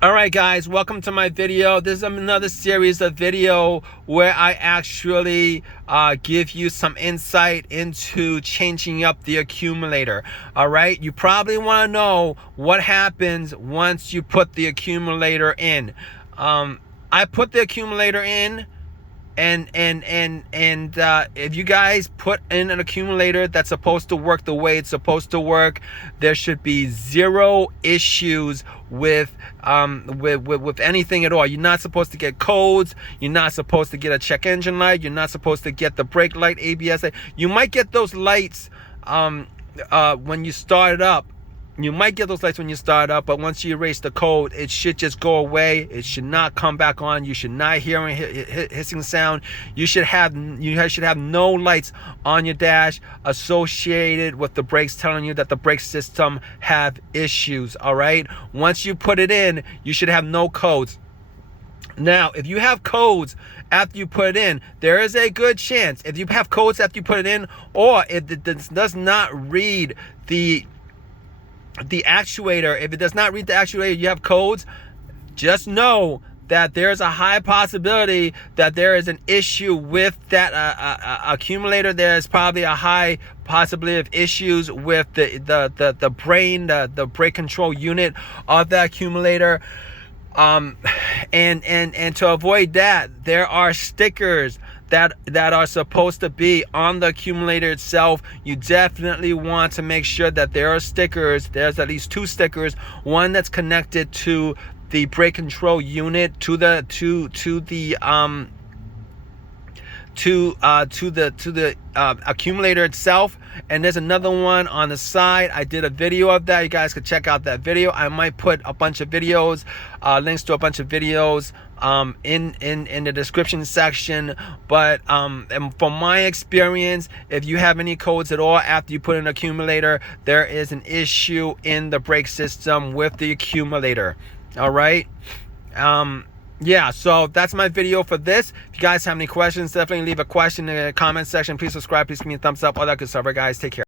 All right, guys, welcome to my video. This is another series of video where I actually give you some insight into changing up the accumulator. All right, you probably want to know what happens once you put the accumulator in. I put the accumulator in, and if you guys put in an accumulator that's supposed to work the way it's supposed to work, there should be zero issues with anything at all. You're not supposed to get codes. You're not supposed to get a check engine light. You're not supposed to get the brake light, ABS light. You might get those lights when you start it up. You might get those lights when you start up, but once you erase the code, it should just go away. It should not come back on. You should not hear a hissing sound. You should have no lights on your dash associated with the brakes telling you that the brake system have issues. All right. Once you put it in, you should have no codes. Now, if you have codes after you put it in, there is a good chance if you have codes after you put it in, or if it does not read the actuator, if it does not read the actuator, you have codes, just know that there's a high possibility that there is an issue with that accumulator. There's probably a high possibility of issues with the brake control unit of the accumulator. And to avoid that, there are stickers that are supposed to be on the accumulator itself. You definitely want to make sure that there are stickers. There's at least two stickers, one that's connected to the brake control unit, to the accumulator itself, and there's another one on the side. I did a video of that. You guys could check out that video. I might put a bunch of videos, links to a bunch of videos in the description section. But and from my experience, if you have any codes at all after you put an accumulator, there is an issue in the brake system with the accumulator. All right. Yeah, so that's my video for this. If you guys have any questions, definitely leave a question in the comment section. Please subscribe, please give me a thumbs up, all that good stuff. All right, guys, take care.